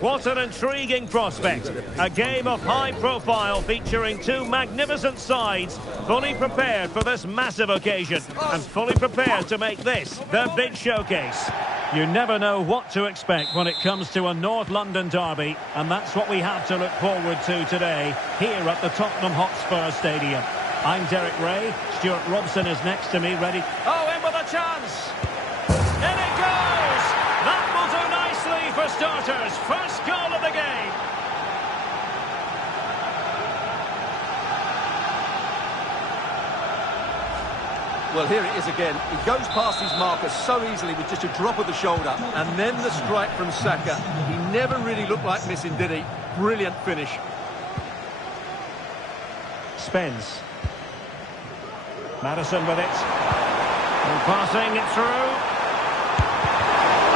What an intriguing prospect. A game of high profile featuring two magnificent sides, fully prepared for this massive occasion and fully prepared to make this their big showcase. You never know what to expect when it comes to a North London derby, and that's what we have to look forward to today here at the Tottenham Hotspur Stadium. I'm Derek Ray. Stuart Robson is next to me, ready. Oh, in with a chance! In it goes! That will do nicely for starters. First goal of the game. Well, here it is again. He goes past his marker so easily with just a drop of the shoulder. And then the strike from Saka. He never really looked like missing, did he? Brilliant finish. Spence. Maddison with it. And passing it through.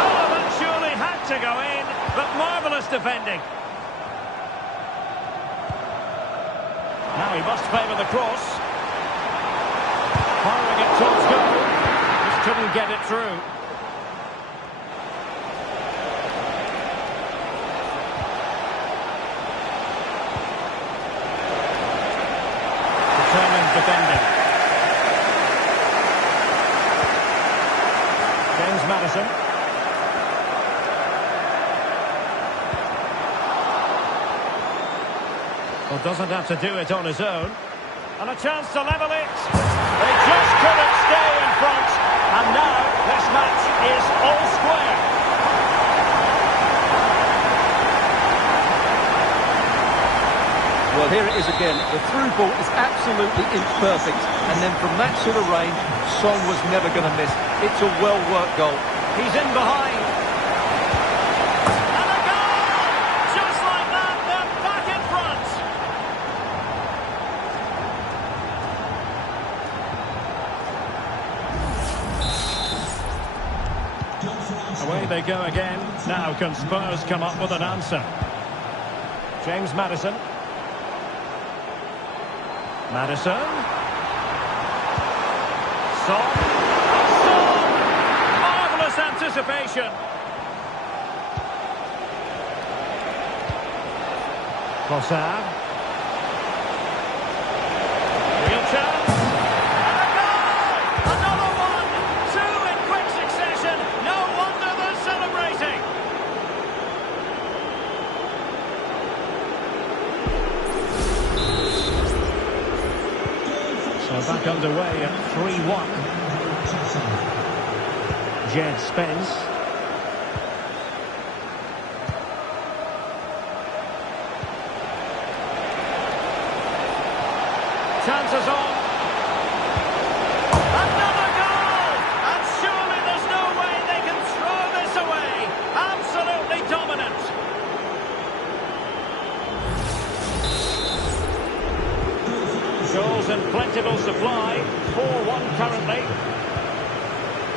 Oh, that surely had to go in, but marvellous defending. Now he must favour the cross. Firing it towards goal. Just couldn't get it through. Determined defending. James Maddison. Well, doesn't have to do it on his own. And a chance to level it. They just couldn't stay in front. And now this match is all square. Well, here it is again. The through ball is absolutely imperfect. And then from that sort of range, Son was never going to miss. It's a well-worked goal. He's in behind. And a goal! Just like that, they're back in front. Away they go again. Now can Spurs come up with an answer? James Maddison. Maddison. Son. Son! Marvellous anticipation. Trossard. Real chance. And a goal! Another one! Two in quick succession. No wonder they're celebrating. So back underway at 3-1. Jed Spence. Chances on. Another goal! And surely there's no way they can throw this away. Absolutely dominant. Goals in plentiful supply. 4-1 currently.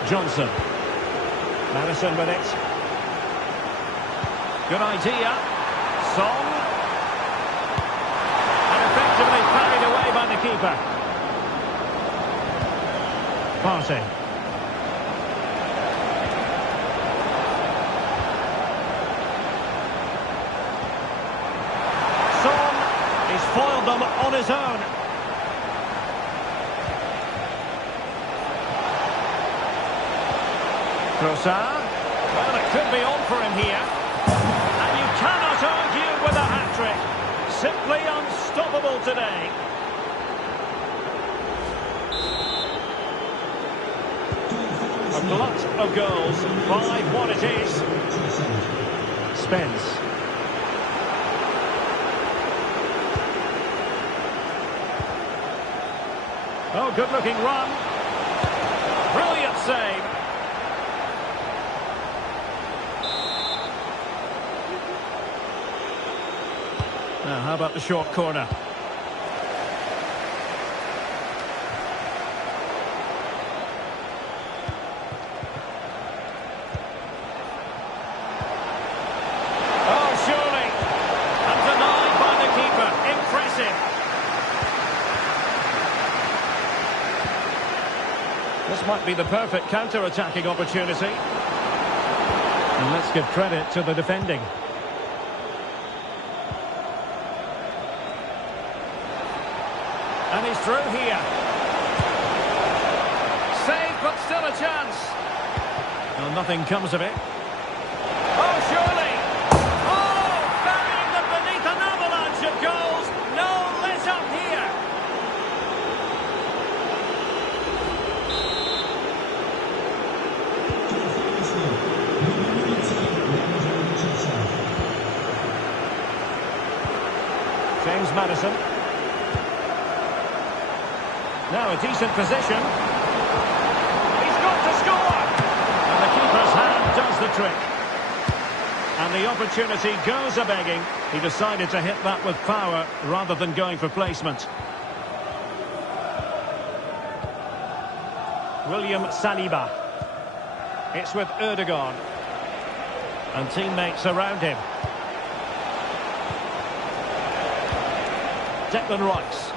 Johnson. Maddison with it. Good idea. Son. And effectively carried away by the keeper. Partey. Son. He's foiled them on his own. Trossard. Well, it could be on for him here. And you cannot argue with a hat-trick. Simply unstoppable today. A glut of goals. 5-1 it is. Spence. Oh, good-looking run. Brilliant save. Now, how about the short corner? Oh, surely! And denied by the keeper. Impressive. This might be the perfect counter-attacking opportunity. And let's give credit to the defending. And he's through here. Save, but still a chance. Well, nothing comes of it. Oh, surely! Oh, burying them beneath an avalanche of goals. No let up here. James Maddison. Now a decent position. He's got to score! And the keeper's hand does the trick. And the opportunity goes a-begging. He decided to hit that with power rather than going for placement. William Saliba. It's with Erdogan. And teammates around him. Declan Rice.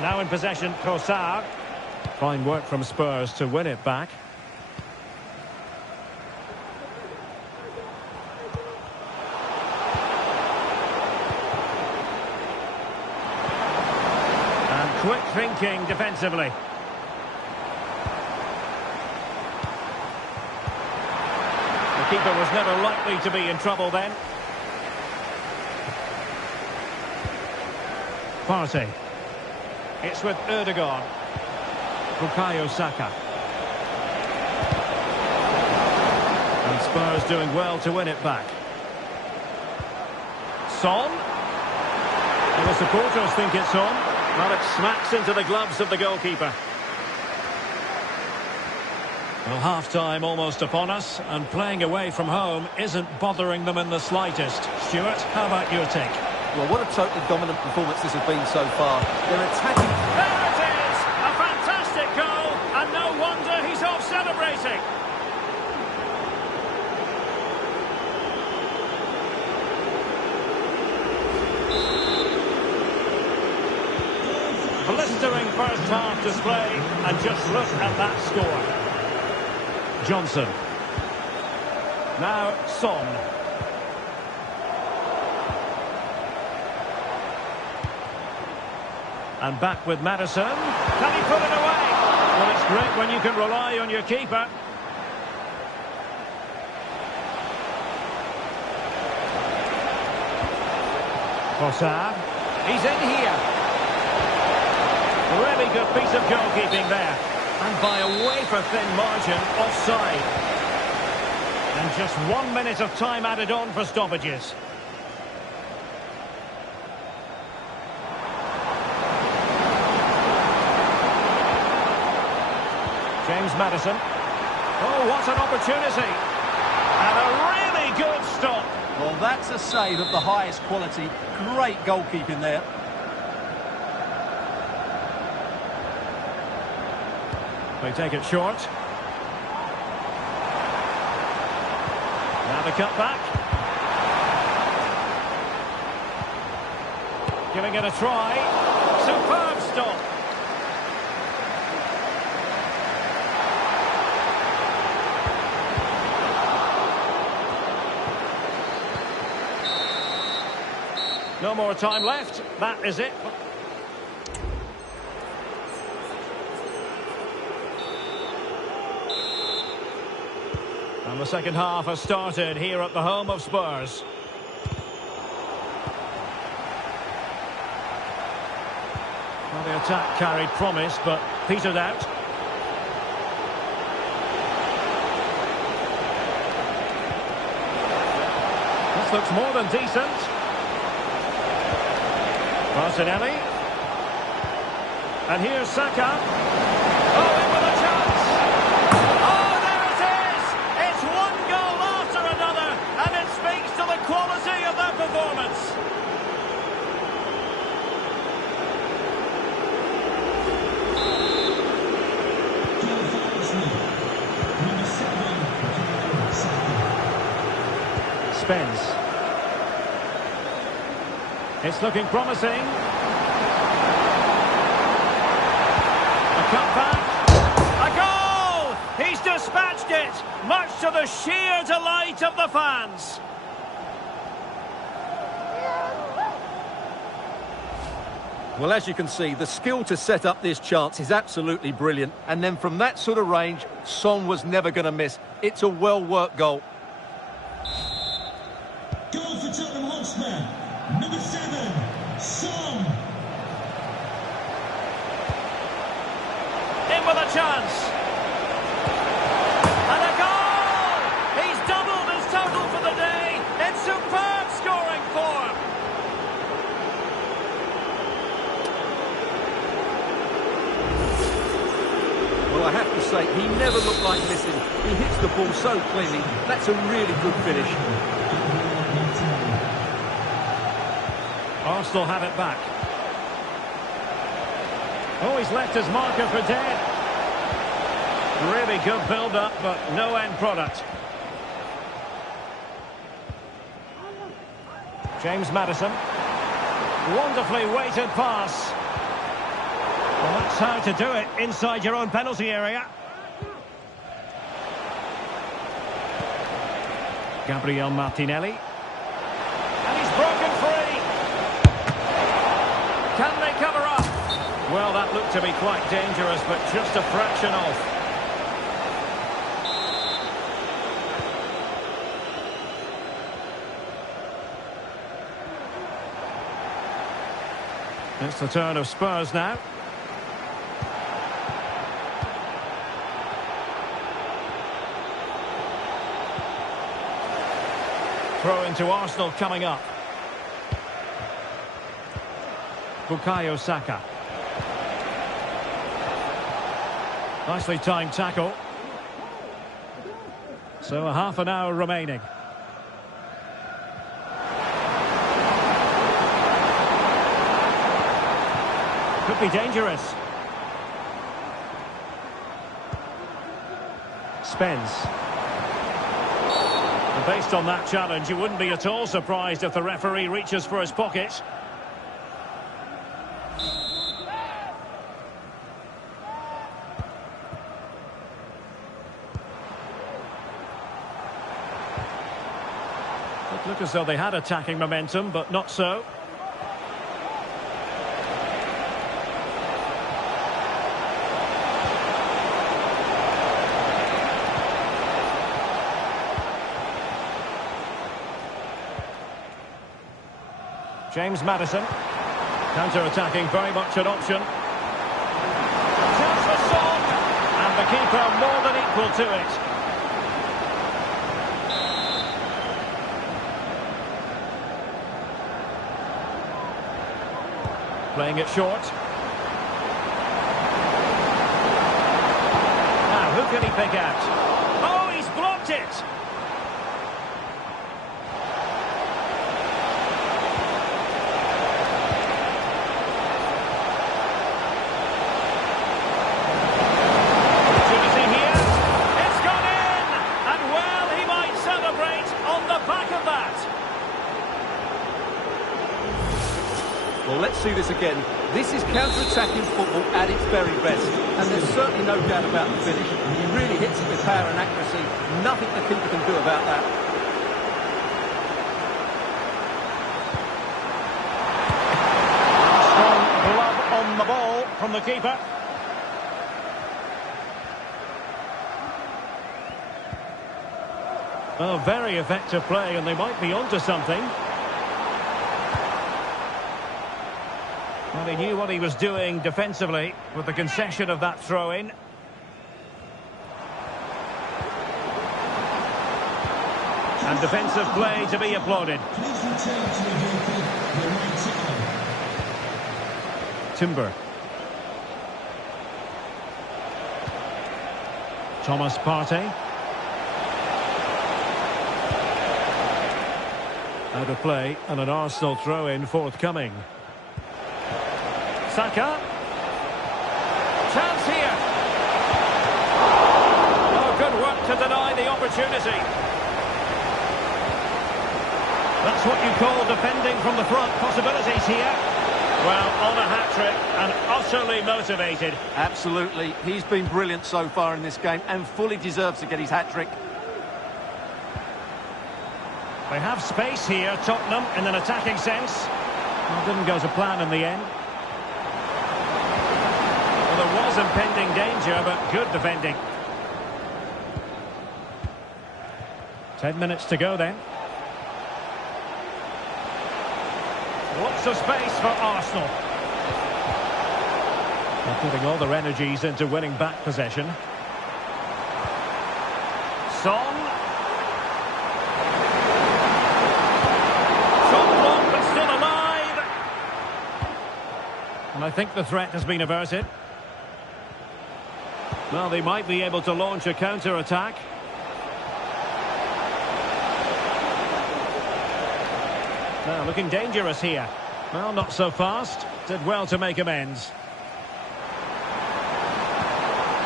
Now in possession, Trossard. Fine work from Spurs to win it back. And quick thinking defensively. The keeper was never likely to be in trouble then. Partey. It's with Erdogan. Bukayo Saka. And Spurs doing well to win it back. Son. And the supporters think it's on. Well, it smacks into the gloves of the goalkeeper. Well, half-time almost upon us, and playing away from home isn't bothering them in the slightest. Stuart, how about your take? Well, what a totally dominant performance this has been so far. They're attacking. There it is! A fantastic goal, and no wonder he's off celebrating. Blistering first-half display, and just look at that score. Johnson. Now, Son. And back with Maddison. Can he put it away? Well, it's great when you can rely on your keeper. Trossard. He's in here. Really good piece of goalkeeping there. And by a wafer-thin margin, offside. And just 1 minute of time added on for stoppages. James Maddison. Oh, what an opportunity. And a really good stop. Well, that's a save of the highest quality. Great goalkeeping there. They take it short. Now the cut back. Giving it a try. Superb stop. No more time left. That is it. And the second half has started here at the home of Spurs. Well, the attack carried promise, but petered out. This looks more than decent. Martinelli. And here's Saka. Oh, in with a chance. Oh, there it is. It's one goal after another, and it speaks to the quality of their performance. Spence. It's looking promising. A cutback. A goal! He's dispatched it, much to the sheer delight of the fans. Well, as you can see, the skill to set up this chance is absolutely brilliant. And then from that sort of range, Son was never going to miss. It's a well-worked goal. Goal for Tottenham Hotspur, number 7, Son. In with a chance. And a goal! He's doubled his total for the day. It's superb scoring form. Well, I have to say, he never looked like missing. He hits the ball so cleanly. That's a really good finish. Arsenal have it back. Oh, he's left his marker for dead. Really good build-up, but no end product. James Maddison. Wonderfully weighted pass. Well, that's how to do it inside your own penalty area. Gabriel Martinelli. And he's broken free. Can they cover up? Well, that looked to be quite dangerous, but just a fraction off. It's the turn of Spurs now. Throw into Arsenal coming up. Bukayo Saka. Nicely timed tackle. So a half an hour remaining. Could be dangerous. Spence. And based on that challenge, you wouldn't be at all surprised if the referee reaches for his pocket. It looked as though they had attacking momentum, but not so. James Maddison, counter-attacking, very much an option. Chance for Son, and the keeper more than equal to it. Playing it short. Now, who can he pick out? Oh, he's blocked it! Well, let's see this again. This is counter-attacking football at its very best. And there's certainly no doubt about the finish. He really hits it with power and accuracy. Nothing the keeper can do about that. Strong glove on the ball from the keeper. Oh, very effective play, and they might be onto something. Well, he knew what he was doing defensively with the concession of that throw-in. And defensive play to be applauded. Please return to your vehicle, the right signal. Timber. Thomas Partey. Out of play, and an Arsenal throw-in forthcoming. Saka. Chance here. Oh, good work to deny the opportunity. That's what you call defending from the front. Possibilities here. Well, on a hat-trick and utterly motivated. Absolutely. He's been brilliant so far in this game and fully deserves to get his hat-trick. They have space here, Tottenham, in an attacking sense. Well, didn't go to plan in the end. Well, there was impending danger, but good defending. 10 minutes to go then. Lots of space for Arsenal. They're putting all their energies into winning back possession. Son. Shot blocked, but still alive. And I think the threat has been averted. Well, they might be able to launch a counter-attack. Now, looking dangerous here. Well, not so fast. Did well to make amends.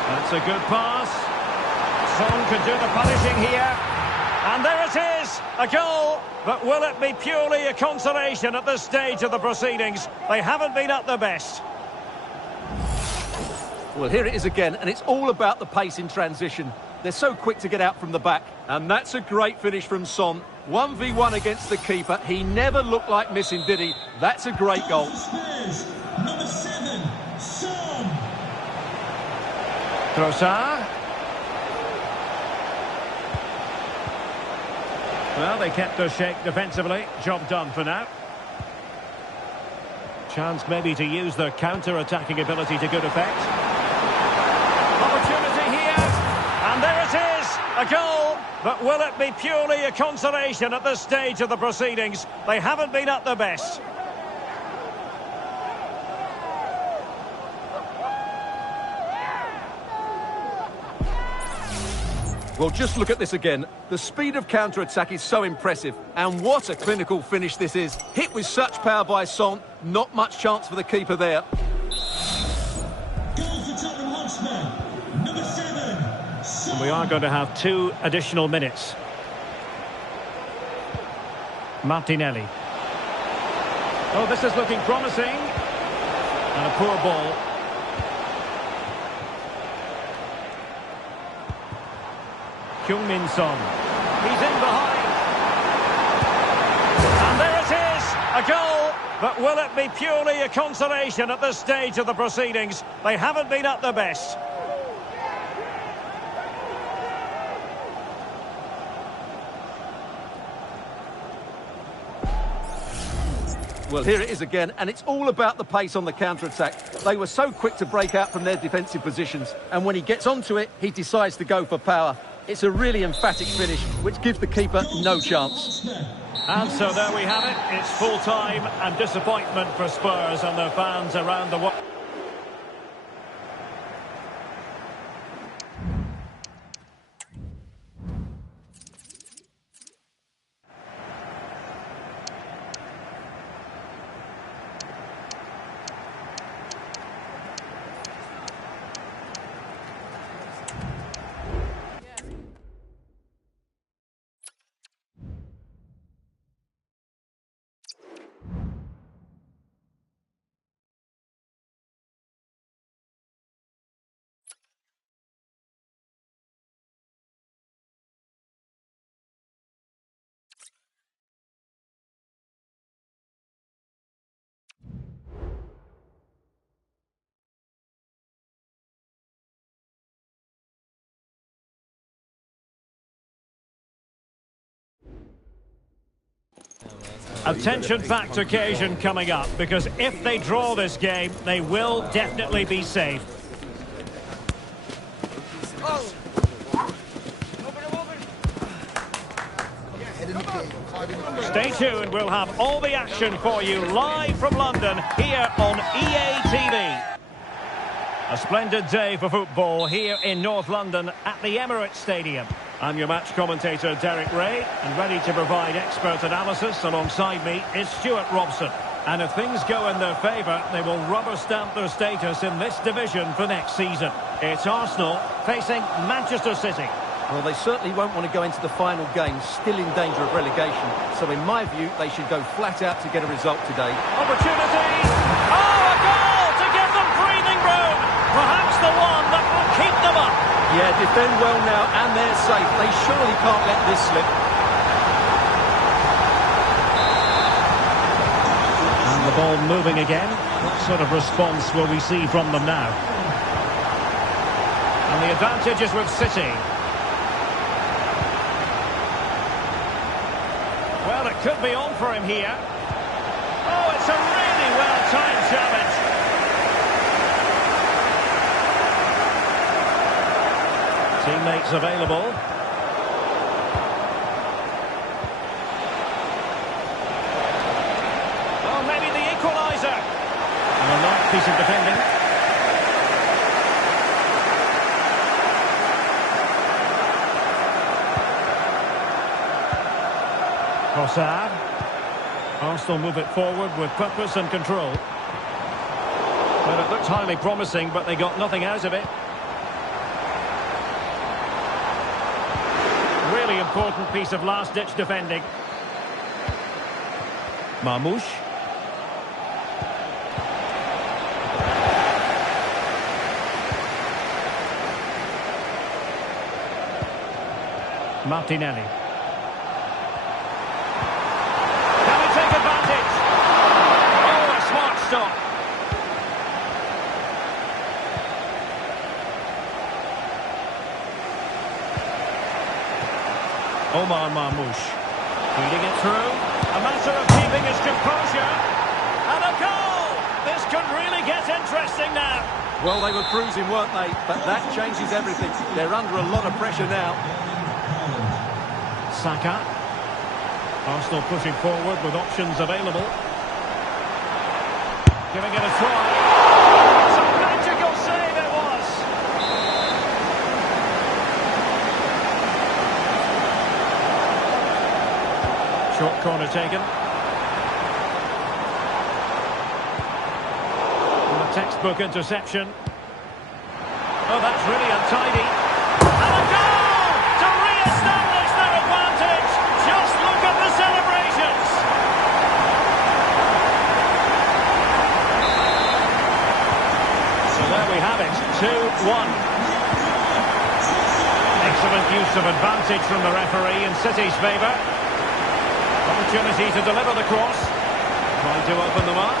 That's a good pass. Son could do the punishing here. And there it is, a goal. But will it be purely a consolation at this stage of the proceedings? They haven't been at their best. Well, here it is again, and it's all about the pace in transition. They're so quick to get out from the back. And that's a great finish from Son. 1v1 against the keeper. He never looked like missing, did he? That's a great goal. Number 7, Son. Trossard. Well, they kept their shape defensively. Job done for now. Chance maybe to use their counter-attacking ability to good effect. Opportunity here. And there it is, a goal. But will it be purely a consolation at this stage of the proceedings? They haven't been at their best. Well, just look at this again. The speed of counter-attack is so impressive. And what a clinical finish this is. Hit with such power by Son. Not much chance for the keeper there. Goal for Tottenham Hotspur. Number 7, Son. And we are going to have 2 additional minutes. Martinelli. Oh, this is looking promising. And a poor ball. Heung-min Son. He's in behind. And there it is, a goal. But will it be purely a consolation at this stage of the proceedings? They haven't been at their best. Well, here it is again, and it's all about the pace on the counter-attack. They were so quick to break out from their defensive positions, and when he gets onto it, he decides to go for power. It's a really emphatic finish, which gives the keeper no chance. And so there we have it. It's full-time and disappointment for Spurs and their fans around the world. A tension-packed occasion coming up, because if they draw this game, they will definitely be safe. Stay tuned, we'll have all the action for you live from London here on EA TV. A splendid day for football here in North London at the Emirates Stadium. I'm your match commentator, Derek Ray, and ready to provide expert analysis. Alongside me is Stuart Robson. And if things go in their favour, they will rubber stamp their status in this division for next season. It's Arsenal facing Manchester City. Well, they certainly won't want to go into the final game still in danger of relegation. So in my view, they should go flat out to get a result today. Opportunity! Oh, a goal to give them breathing room! Perhaps the one that will keep them up. Yeah, defend well now and they're safe. They surely can't let this slip. And the ball moving again. What sort of response will we see from them now? And the advantage is with City. Well, it could be on for him here. Oh, it's a really well-timed challenge. Teammates available. Oh, maybe the equaliser. And a nice piece of defending. Trossard. Arsenal move it forward with purpose and control. Well, it looked highly promising, but they got nothing out of it. Really important piece of last-ditch defending. Marmoush. Martinelli. Can he take advantage? Oh, a smart stop. Omar Marmoush. Feeding it through. A matter of keeping his composure. And a goal! This could really get interesting now. Well, they were cruising, weren't they? But that changes everything. They're under a lot of pressure now. Saka. Arsenal pushing forward with options available. Giving it a try. It's a magical save it was. Short corner taken. And a textbook interception. Oh, that's really untidy. And a goal to re-establish their advantage. Just look at the celebrations. So there we have it, 2-1. Excellent use of advantage from the referee in City's favour. Opportunity to deliver the cross. Trying to open them up.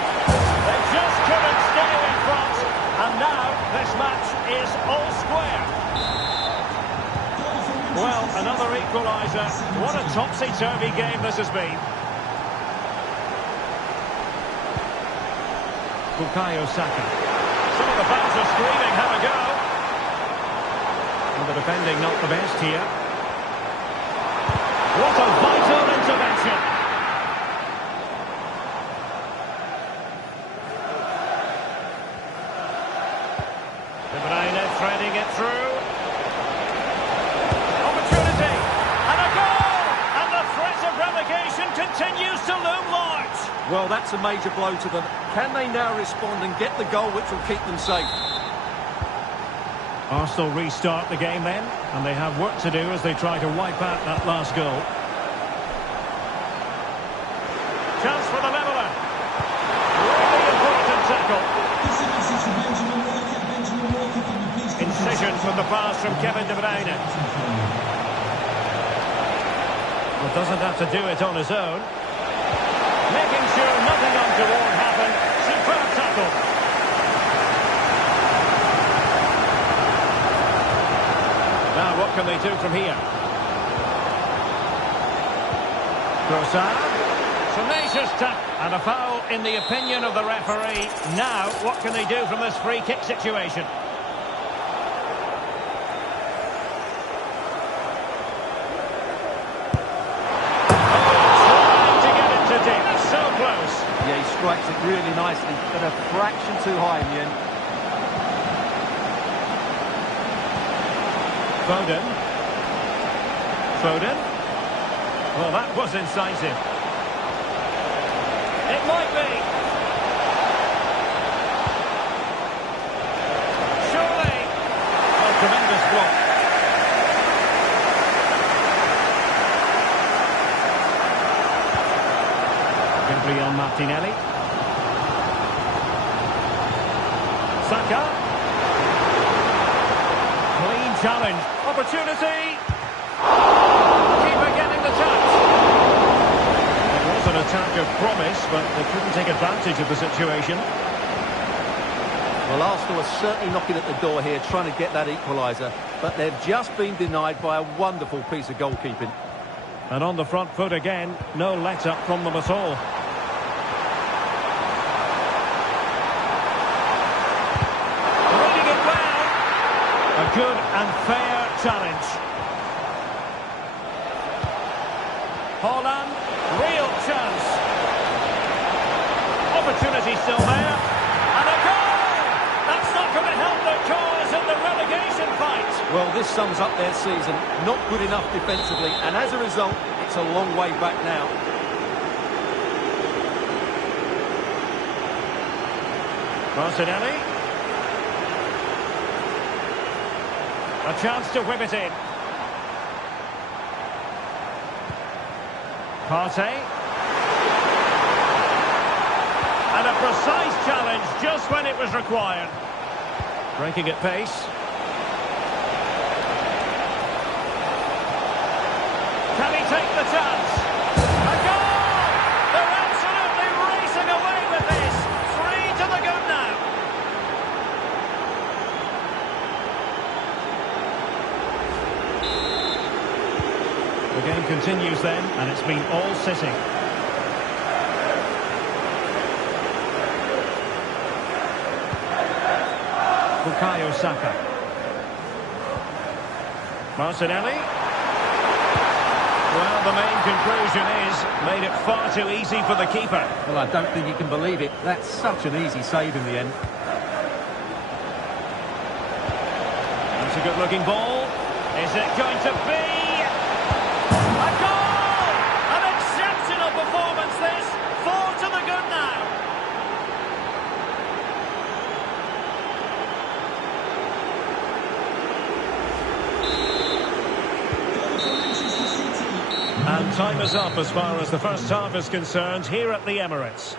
They just couldn't stay in front. And now this match is all square. Well, another equaliser. What a topsy-turvy game this has been. Bukayo Saka. Some of the fans are screaming, have a go. And the defending not the best here. What a vital intervention. De Bruyne threading it through. Opportunity. And a goal! And the threat of relegation continues to loom large. Well, that's a major blow to them. Can they now respond and get the goal which will keep them safe? Arsenal restart the game then, and they have work to do as they try to wipe out that last goal. Chance for the leveller. Really important tackle. Incision from the pass from Kevin De Bruyne. Well, doesn't have to do it on his own. Making sure nothing untoward happened. Superb tackle. Now, what can they do from here? Trossard. Tenacious tackle. And a foul in the opinion of the referee. Now, what can they do from this free kick situation? Oh, trying to get it to deep. So close. Yeah, he strikes it really nicely, but a fraction too high in the end. Foden. Foden. Well, that was incisive. It might be. Surely. Well, tremendous block. on Martinelli. Saka. Clean challenge. Opportunity. Keeper getting the touch. It was an attack of promise, but they couldn't take advantage of the situation. Well, Arsenal are certainly knocking at the door here, trying to get that equaliser, but they've just been denied by a wonderful piece of goalkeeping. And on the front foot again, no let-up from them at all. Reading it well. A good and fair challenge. Haaland, real chance. Opportunity still there. And a goal! That's not going to help their cause in the relegation fight. Well, this sums up their season. Not good enough defensively, and as a result, it's a long way back now. Martinelli. A chance to whip it in. Partey. And a precise challenge just when it was required. Breaking at pace. Can he take the chance? A goal! They're absolutely racing away with this. 3 to the good now. The game continues then, and it's been all sitting. Bukayo Saka. Martinelli. Well, the main conclusion is, made it far too easy for the keeper. Well, I don't think you can believe it. That's such an easy save in the end. That's a good-looking ball. Is it going to be a goal? An exceptional performance, this. 4 to the good now. And time is up as far as the first half is concerned here at the Emirates.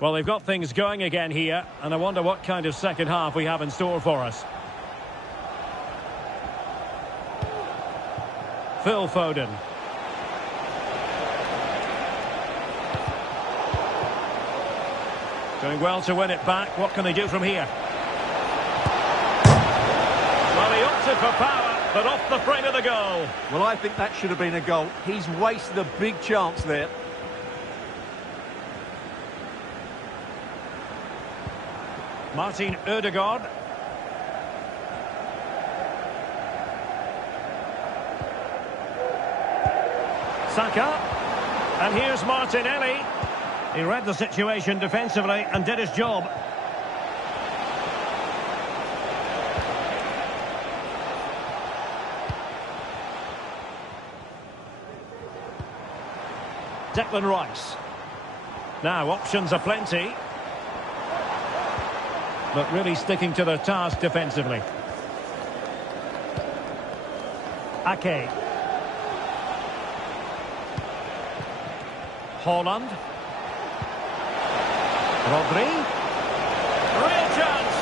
Well, they've got things going again here, and I wonder what kind of second half we have in store for us. Phil Foden. Doing well to win it back. What can they do from here? Well, he opted for power, but off the frame of the goal. Well, I think that should have been a goal. He's wasted a big chance there. Martin Ødegaard. Saka. And here's Martinelli. He read the situation defensively and did his job. Declan Rice. Now, options are plenty. But really sticking to their task defensively. Ake. Haaland. Rodri. Real chance.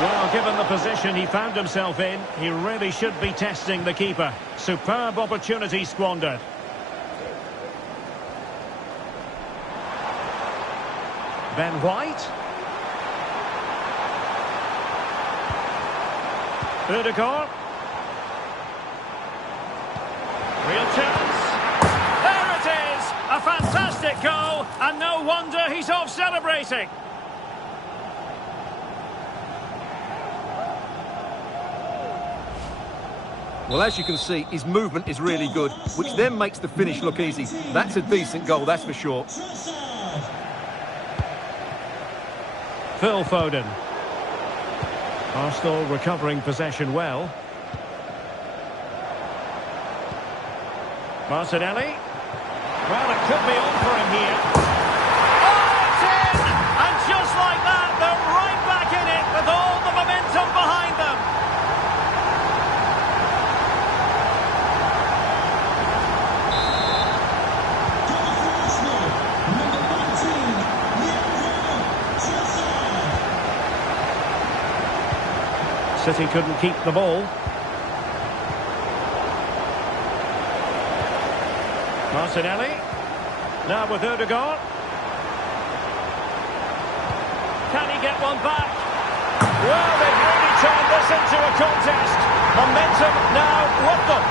Well, given the position he found himself in, he really should be testing the keeper. Superb opportunity squandered. Ben White. Ødegaard. Real chance. There it is! A fantastic goal, and no wonder he's off celebrating. Well, as you can see, his movement is really good, which then makes the finish look easy. That's a decent goal, that's for sure. Phil Foden. Arsenal recovering possession well. Martinelli. Well, it could be on for him here. Oh, it's in! And just like that, they're right back in it with all the momentum behind them. City couldn't keep the ball. Martinelli. Now with Odegaard. Can he get one back? Well, they've really turned this into a contest. Momentum now with them.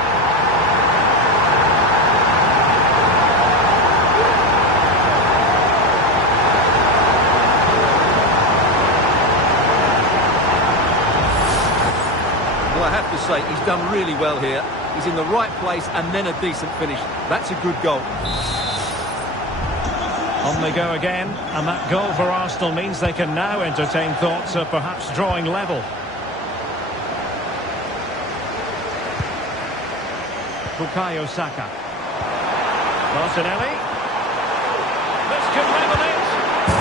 Well, I have to say, he's done really well here. He's in the right place and then a decent finish. That's a good goal. On they go again, and that goal for Arsenal means they can now entertain thoughts of perhaps drawing level. Bukayo Saka. Martinelli. This could level it.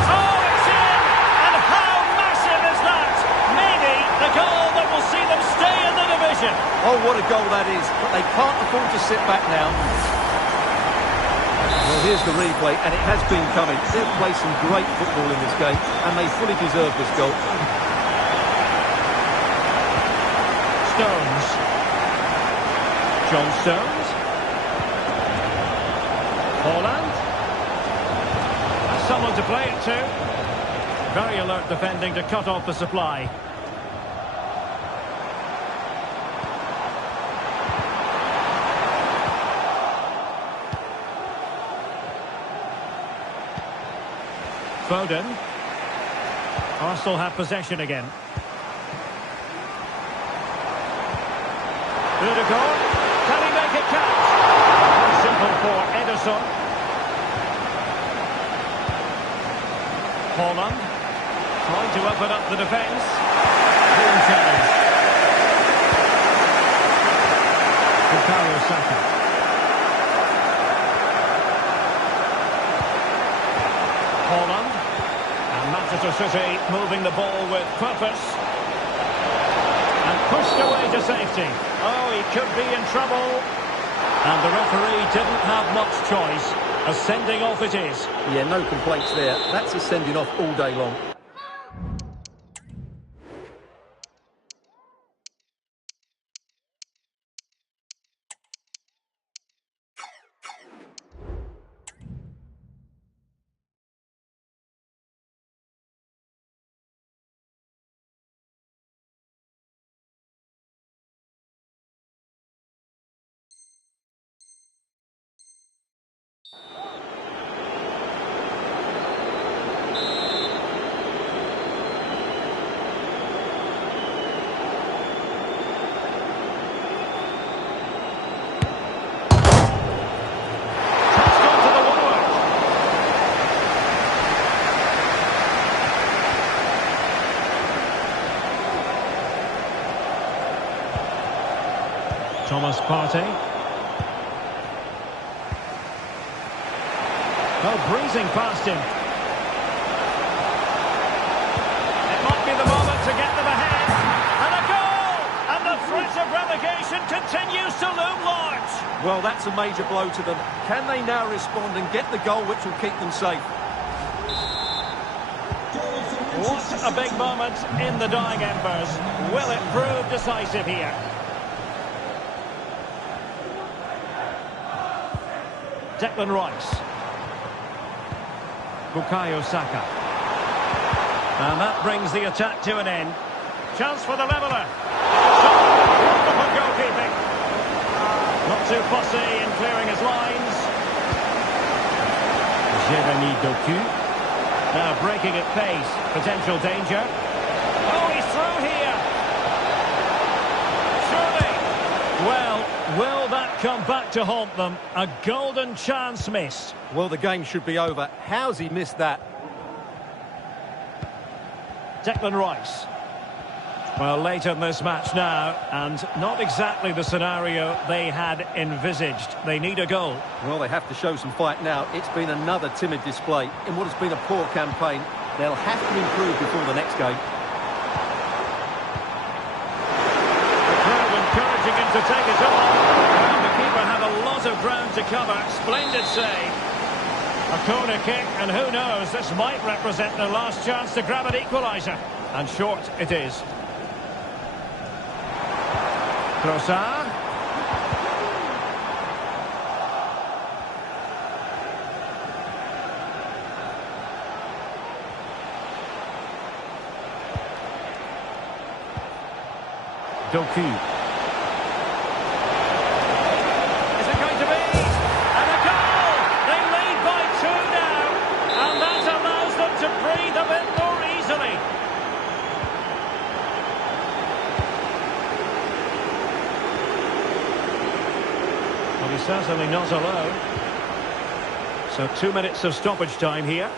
Oh, it's in! And how massive is that? Maybe the goal that will see them stay in the division. Oh, what a goal that is. But they can't afford to sit back now. Well, here's the replay, and it has been coming. They've played some great football in this game, and they fully deserve this goal. Stones. John Stones. Haaland. Someone to play it to. Very alert defending to cut off the supply. Foden. Arsenal have possession again. Odegaard. Can he make it count? Simple for Ederson. Haaland. Trying to open up the defence. Bukayo Saka. Haaland. And Manchester City moving the ball with purpose. And pushed away to safety. Oh, he could be in trouble. And the referee didn't have much choice. A sending off it is. Yeah, no complaints there. That's a sending off all day long. Thomas Partey. Oh, breezing past him. It might be the moment to get them ahead. And a goal! And the threat of relegation continues to loom large. Well, that's a major blow to them. Can they now respond and get the goal which will keep them safe? What a big moment in the dying embers. Will it prove decisive here? Declan Rice. Bukayo Saka. And that brings the attack to an end. Chance for the leveller. Wonderful goalkeeping. Not too fussy in clearing his lines. Jeremy Doku. Now breaking at pace. Potential danger. Oh, he's through here. Surely. Well, will that come back to haunt them? A golden chance missed. Well, the game should be over. How's he missed that? Declan Rice. Well, late in this match now, and not exactly the scenario they had envisaged. They need a goal. Well, they have to show some fight now. It's been another timid display in what has been a poor campaign. They'll have to improve before the next game. The crowd encouraging him to take it on. And the keeper had a lot of ground to cover. Splendid save. A corner kick, and who knows, this might represent their last chance to grab an equaliser. And short it is. Trossard. Doku. Is it going to be? And a goal! They lead by 2 now. And that allows them to breathe a bit more easily. Well, he's certainly not alone. So 2 minutes of stoppage time here.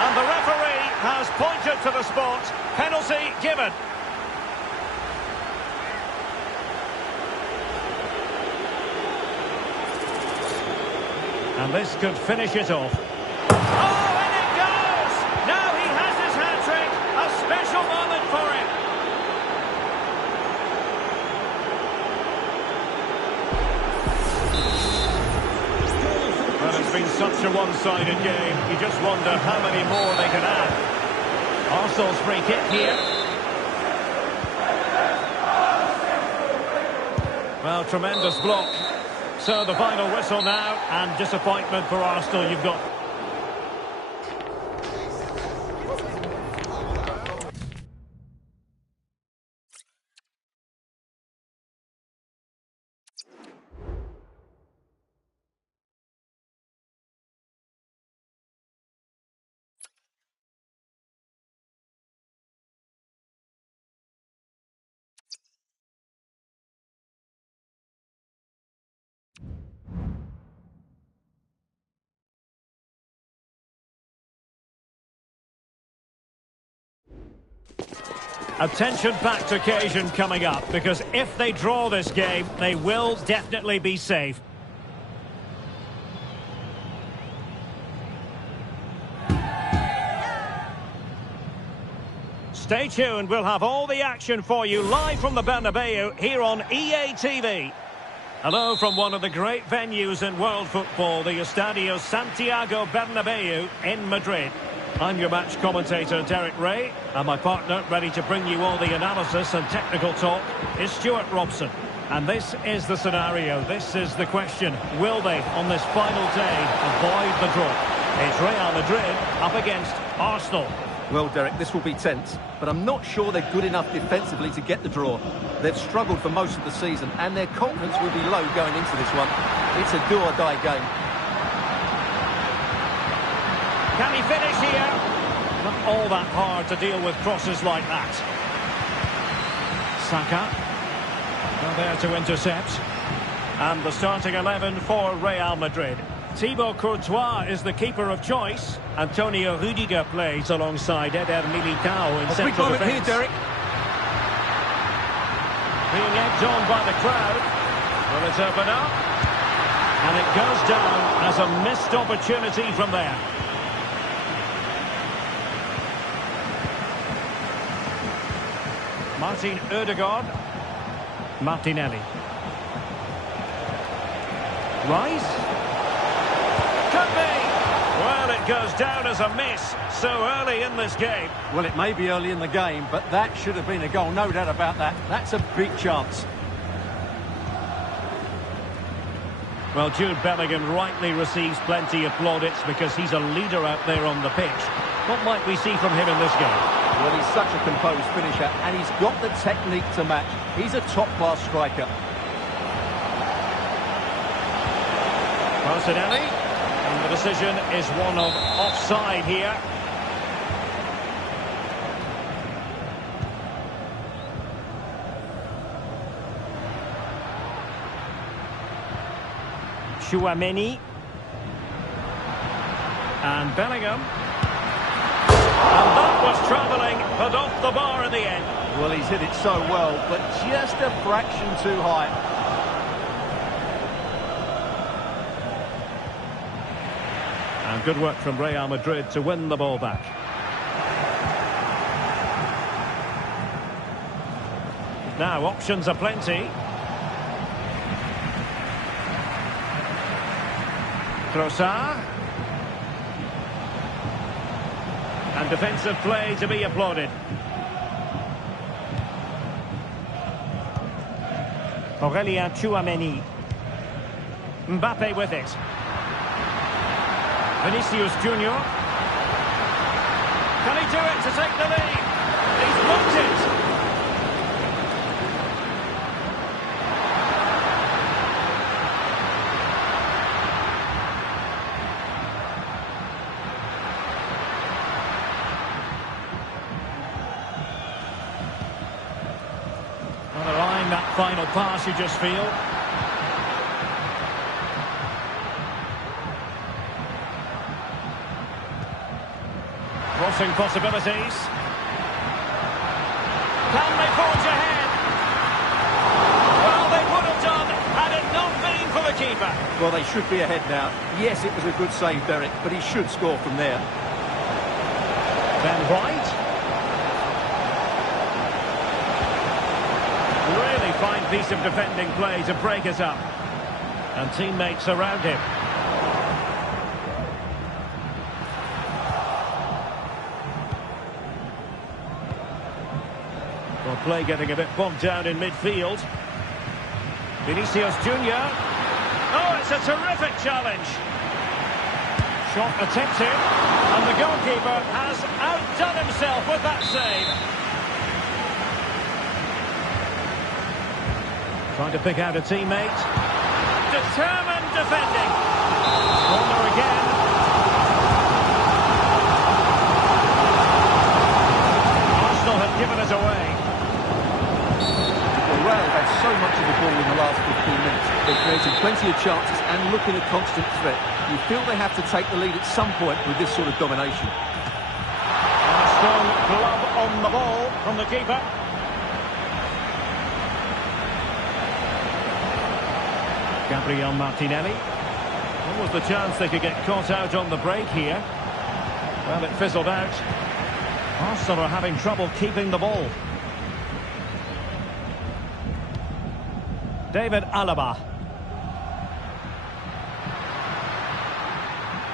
And the referee has pointed to the spot. Penalty given. And this could finish it off. Oh, and it goes! Now he has his hat-trick. A special moment for him. Well, it's been such a one-sided game. You just wonder how many more they can add. Arsenal's free kick here. Well, tremendous block. So the final whistle now, and disappointment for Arsenal you've got. A tension-packed occasion coming up, because if they draw this game, they will definitely be safe. Stay tuned, we'll have all the action for you live from the Bernabeu here on EA TV. Hello from one of the great venues in world football, the Estadio Santiago Bernabeu in Madrid. I'm your match commentator, Derek Ray, and my partner, ready to bring you all the analysis and technical talk, is Stuart Robson. And this is the scenario, this is the question. Will they, on this final day, avoid the draw? It's Real Madrid up against Arsenal. Well, Derek, this will be tense, but I'm not sure they're good enough defensively to get the draw. They've struggled for most of the season, and their confidence will be low going into this one. It's a do-or-die game. Can he finish here? Not all that hard to deal with crosses like that. Saka. Well, there to intercept. And the starting 11 for Real Madrid. Thibaut Courtois is the keeper of choice. Antonio Rudiger plays alongside Eder Militao in central defence. Here, Derek. Being egged on by the crowd. Will it open up? And it goes down as a missed opportunity from there. Martin Ødegaard. Martinelli. Rice. Could be. Well, it goes down as a miss so early in this game. Well, it may be early in the game, but that should have been a goal, no doubt about that. That's a big chance. Well, Jude Bellingham rightly receives plenty of plaudits because he's a leader out there on the pitch. What might we see from him in this game? Well, he's such a composed finisher, and he's got the technique to match. He's a top-class striker. Martinelli, and the decision is one of offside here. Chouameni. And Bellingham. And that was travelling but off the bar in the end. Well, he's hit it so well, but just a fraction too high. And good work from Real Madrid to win the ball back. Now, options are plenty. Trossard. And defensive play to be applauded. Aurélien Tchouameni. Mbappe with it. Vinicius Junior. Can he do it to take the lead? He's blocked it. Underlying that final pass, you just feel. Crossing possibilities. Can they forge ahead? Well, they would have done had it not been for the keeper. Well, they should be ahead now. Yes, it was a good save, Derek, but he should score from there. Then White. Really fine piece of defending play to break it up. And teammates around him. Well, play getting a bit bogged down in midfield. Vinicius Junior. Oh, it's a terrific challenge. Shot attempted, and the goalkeeper has outdone himself with that save. Trying to pick out a teammate. Determined defending. Corner again. Arsenal have given it away. Well, Real had so much of the ball in the last 15 minutes. They've created plenty of chances and looking a constant threat. You feel they have to take the lead at some point with this sort of domination. And a strong glove on the ball from the keeper. Gabriel Martinelli. What was the chance they could get caught out on the break here? Well, it fizzled out. Arsenal are having trouble keeping the ball. David Alaba.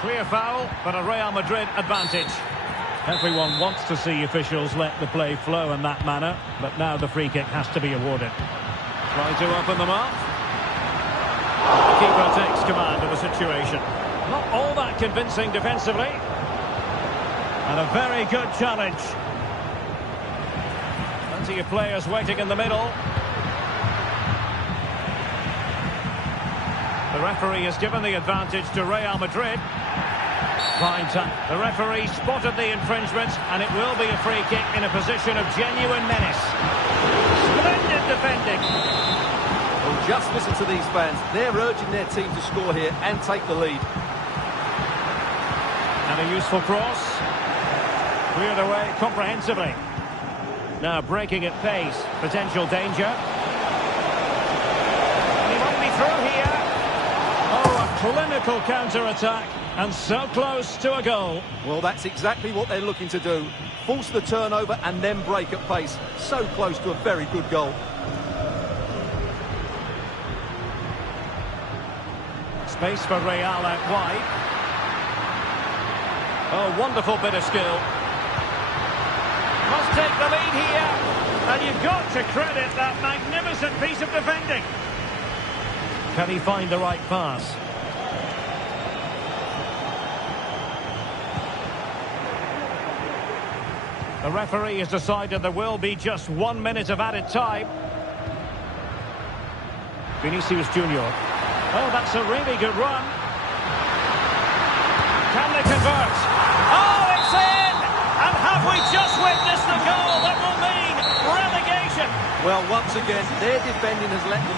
Clear foul, but a Real Madrid advantage. Everyone wants to see officials let the play flow in that manner, but now the free kick has to be awarded. Try to open them up. The keeper takes command of the situation. Not all that convincing defensively. And a very good challenge. Plenty of players waiting in the middle. The referee has given the advantage to Real Madrid. Fine touch. The referee spotted the infringement, and it will be a free kick in a position of genuine menace. Splendid defending. Well, just listen to these fans. They're urging their team to score here and take the lead. And a useful cross. Cleared away comprehensively. Now breaking at pace. Potential danger. He might be through here. Oh, a clinical counter-attack. And so close to a goal. Well, that's exactly what they're looking to do. Force the turnover and then break at pace. So close to a very good goal. Space for Real out wide. Oh, wonderful bit of skill. Must take the lead here. And you've got to credit that magnificent piece of defending. Can he find the right pass? The referee has decided there will be just 1 minute of added time. Vinicius Junior. Oh, that's a really good run. Can they convert? Oh, it's in! And have we just witnessed the goal that will mean relegation? Well, once again, their defending has let them...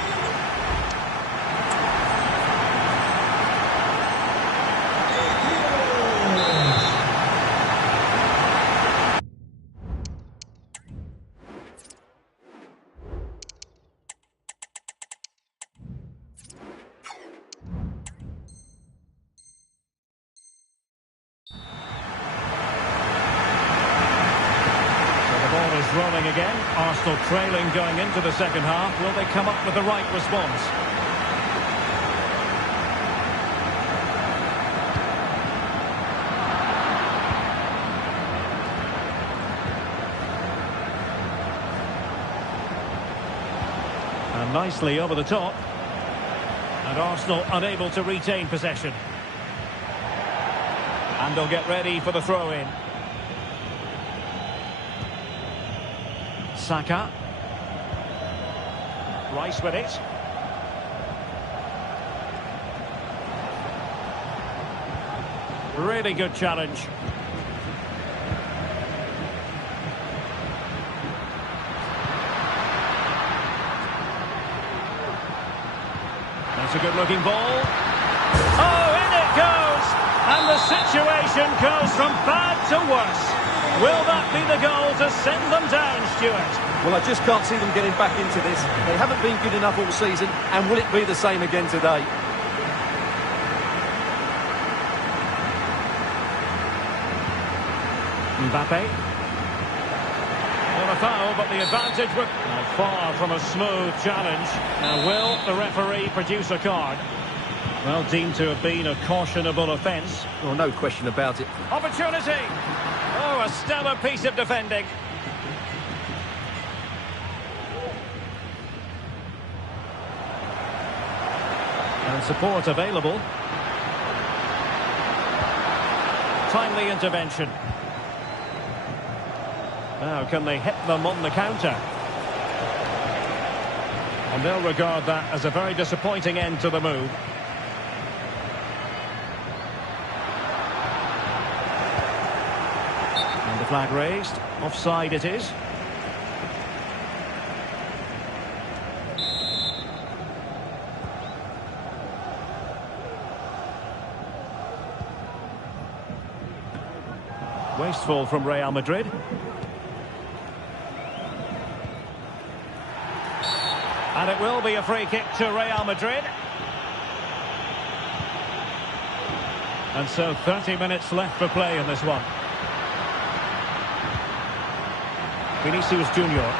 rolling again. Arsenal trailing going into the second half. Will they come up with the right response? And nicely over the top. And Arsenal unable to retain possession. And they'll get ready for the throw-in. Saka. Rice with it. Really good challenge. That's a good-looking ball. Oh, in it goes! And the situation goes from bad to worse. Will that be the goal to send them down, Stuart? Well, I just can't see them getting back into this. They haven't been good enough all season, and will it be the same again today? Mbappe. Well, a foul, but the advantage was far from a smooth challenge. Now, will the referee produce a card? Well, deemed to have been a cautionable offence. Well, no question about it. Opportunity! Oh, a stellar piece of defending. And support available. Timely intervention. Now, can they hit them on the counter? And they'll regard that as a very disappointing end to the move. And the flag raised. Offside it is. Wasteful from Real Madrid. And it will be a free kick to Real Madrid. And so 30 minutes left for play in this one. Vinicius Junior.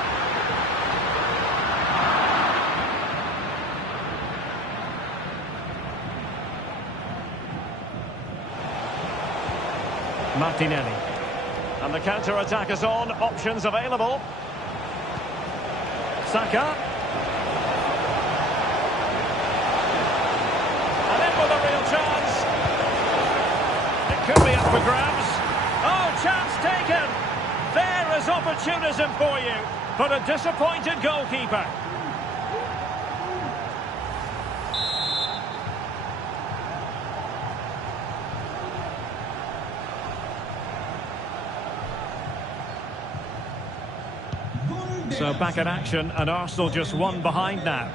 Martinelli. And the counter-attack is on. Options available. Saka. With a real chance. It could be up for grabs. Oh, chance taken. There is opportunism for you, but a disappointed goalkeeper. So back in action, and Arsenal just one behind now.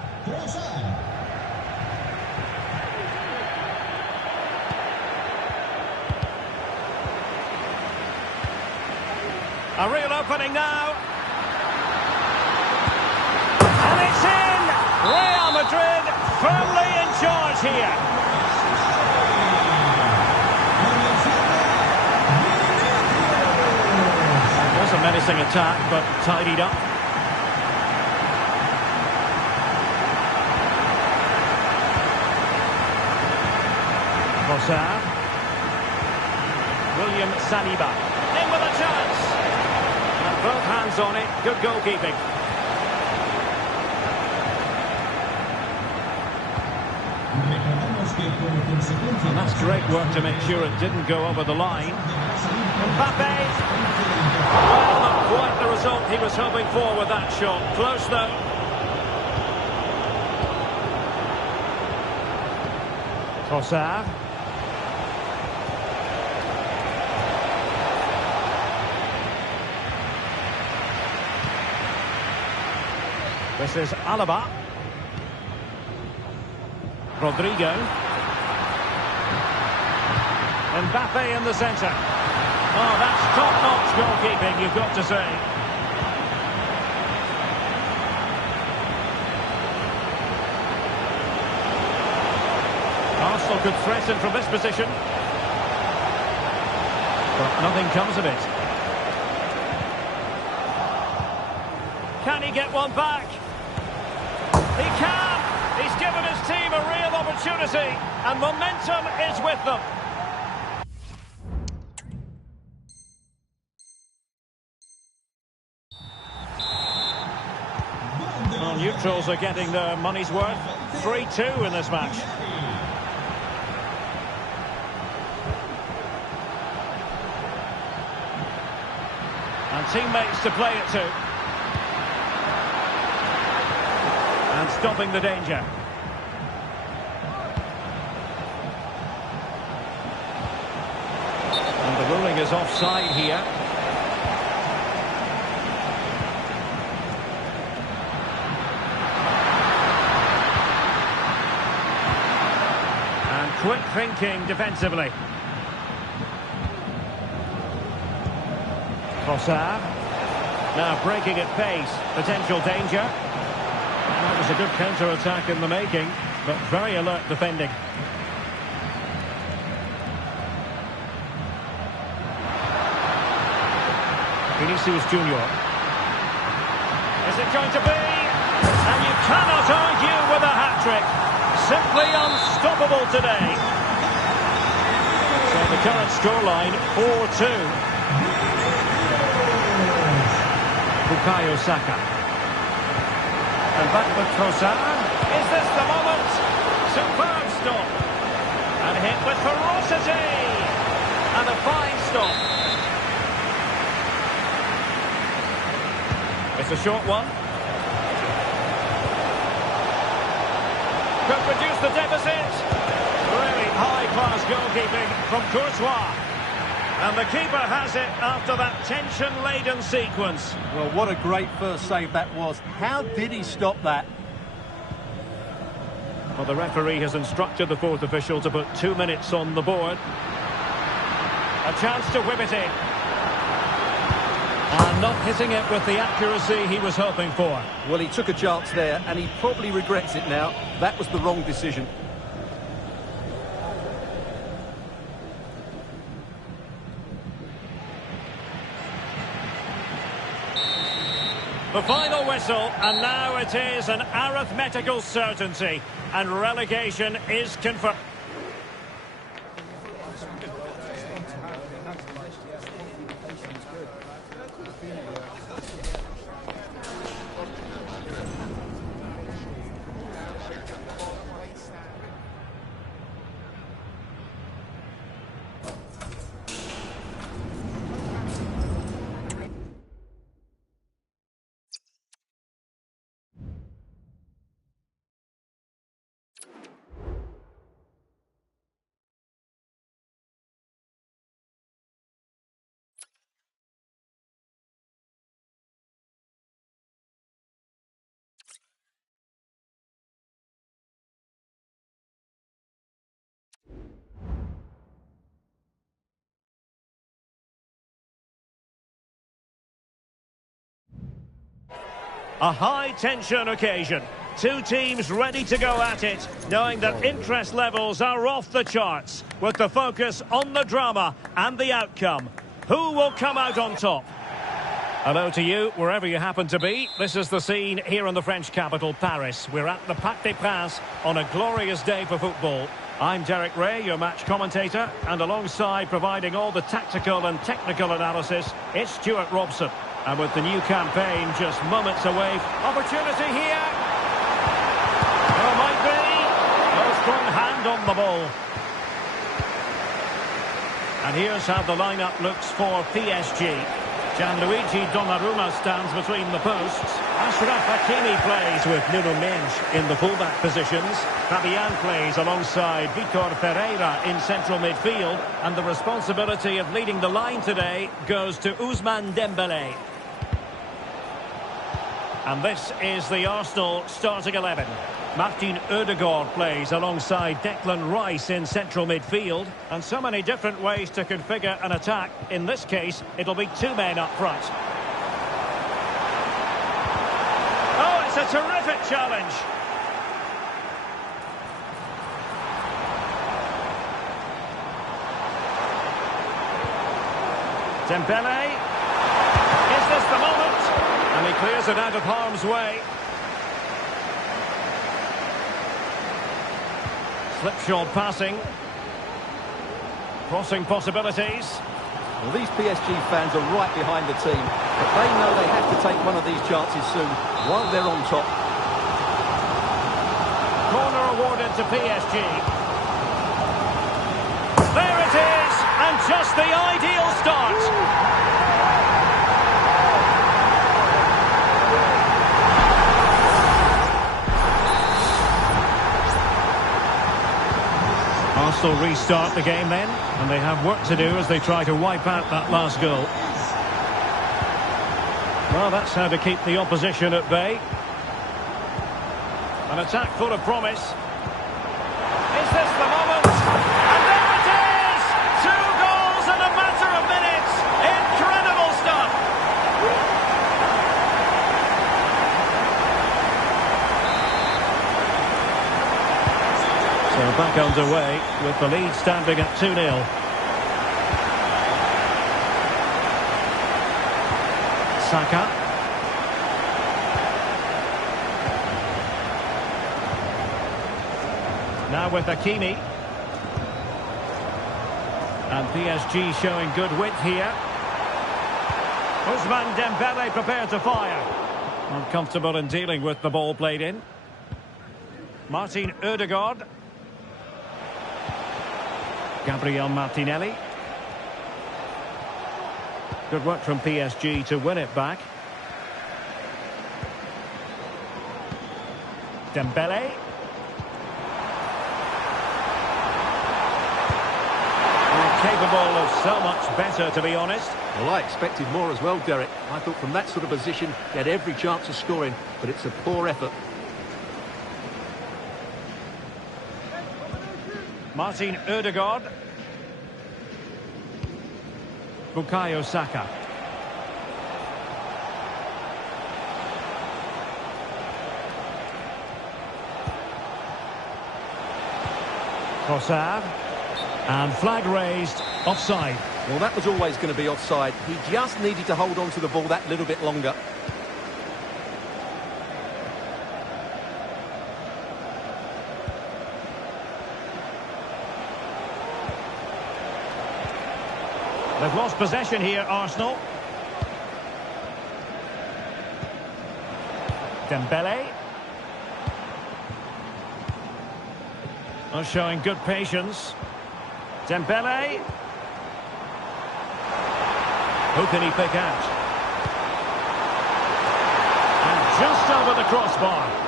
A real opening now. And it's in! Real Madrid firmly in charge here. It was a menacing attack, but tidied up. Trossard. William Saliba. In with a chance. Both hands on it, good goalkeeping. And that's great work to make sure it didn't go over the line. Mbappe! Well, not quite the result he was hoping for with that shot. Close though. Trossard. This is Alaba. Rodrigo. Mbappe in the centre. Oh, that's top-notch goalkeeping, you've got to say. Arsenal could threaten from this position. But nothing comes of it. Can he get one back? He can! He's given his team a real opportunity, and momentum is with them. Well, neutrals are getting their money's worth. 3-2 in this match. And teammates to play it to. And stopping the danger. And the ruling is offside here. And quick thinking defensively. Trossard. Now breaking at pace. Potential danger. That was a good counter-attack in the making, but very alert defending. Vinicius Junior. Is it going to be? And you cannot argue with a hat-trick. Simply unstoppable today. So the current scoreline, 4-2. Bukayo Saka. And back with Trossard. Is this the moment? Superb stop. And hit with ferocity. And a fine stop. It's a short one. Could reduce the deficit. Really high-class goalkeeping from Courtois. And the keeper has it after that tension-laden sequence. Well, what a great first save that was. How did he stop that? Well, the referee has instructed the fourth official to put 2 minutes on the board. A chance to whip it in. And not hitting it with the accuracy he was hoping for. Well, he took a chance there, and he probably regrets it now. That was the wrong decision. The final whistle, and now it is an arithmetical certainty, and relegation is confirmed. A high-tension occasion. Two teams ready to go at it, knowing that interest levels are off the charts, with the focus on the drama and the outcome. Who will come out on top? Hello to you, wherever you happen to be. This is the scene here in the French capital, Paris. We're at the Parc des Princes on a glorious day for football. I'm Derek Ray, your match commentator, and alongside providing all the tactical and technical analysis, it's Stuart Robson. And with the new campaign just moments away, opportunity here. There might be. No strong hand on the ball. And here's how the lineup looks for PSG. Gianluigi Donnarumma stands between the posts. Ashraf Hakimi plays with Nuno Mendes in the fullback positions. Fabian plays alongside Vitor Pereira in central midfield. And the responsibility of leading the line today goes to Ousmane Dembélé. And this is the Arsenal starting 11. Martin Ødegaard plays alongside Declan Rice in central midfield. And so many different ways to configure an attack. In this case, it'll be two men up front. Oh, it's a terrific challenge. Dembélé. Is this the moment? And he clears it out of harm's way. Slipshod passing. Crossing possibilities. Well, these PSG fans are right behind the team, but they know they have to take one of these chances soon while they're on top. Corner awarded to PSG. There it is, and just the ideal start. Arsenal restart the game then, and they have work to do as they try to wipe out that last goal. Well, that's how to keep the opposition at bay. An attack full of promise. Is this the moment? And there it is! 2 goals in a matter of minutes! Incredible stuff! So back underway with the lead standing at 2-0. Saka. Now with Hakimi. And PSG showing good width here. Ousmane Dembele prepared to fire. Uncomfortable in dealing with the ball played in. Martin Ødegaard. Gabriel Martinelli. Good work from PSG to win it back. Dembele. Capable of so much better, to be honest. Well, I expected more as well, Derek. I thought from that sort of position, he had every chance of scoring, but it's a poor effort. Martin Ødegaard. Bukayo Saka. Trossard. And flag raised, offside. Well, that was always going to be offside. He just needed to hold on to the ball that little bit longer. They've lost possession here, Arsenal. Dembele. Showing good patience. Dembele. Who can he pick out? And just over the crossbar.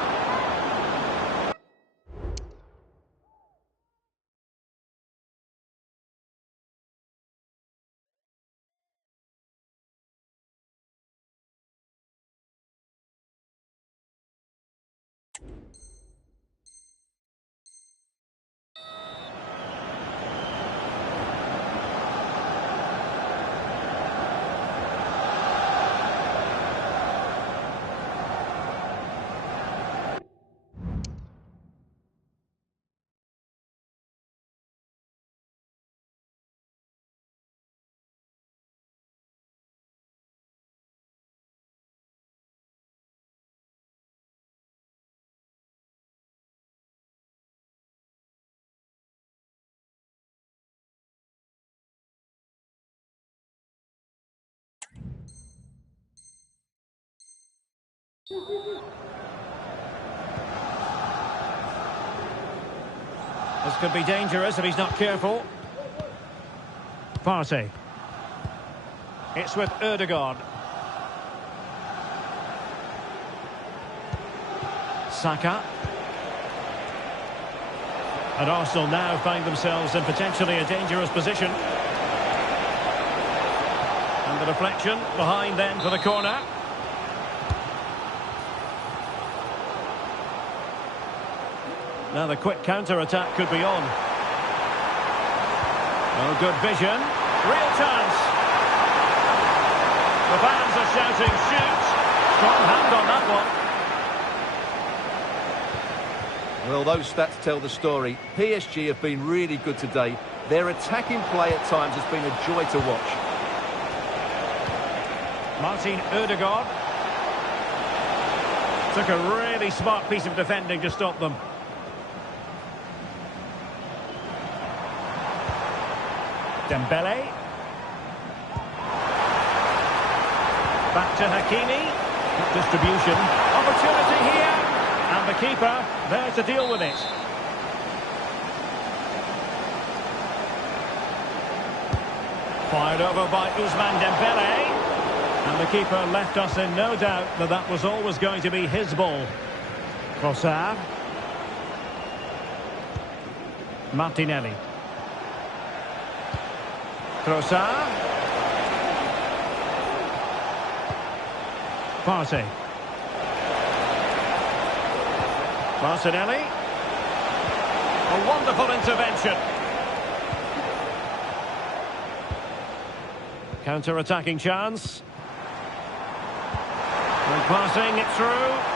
This could be dangerous if he's not careful. Partey. It's with Ødegaard. Saka. And Arsenal now find themselves in potentially a dangerous position. And the deflection behind then for the corner. Now the quick counter-attack could be on. Oh, good vision. Real chance. The fans are shouting, shoot. Strong hand on that one. Well, those stats tell the story. PSG have been really good today. Their attacking play at times has been a joy to watch. Martin Ødegaard. Took a really smart piece of defending to stop them. Dembele. Back to Hakimi. Good distribution. Opportunity here. And the keeper there to deal with it. Fired over by Ousmane Dembele. And the keeper left us in no doubt that that was always going to be his ball. Trossard. Martinelli. Trossard. Partey. Martinelli. A wonderful intervention. Counter-attacking chance. And passing it through.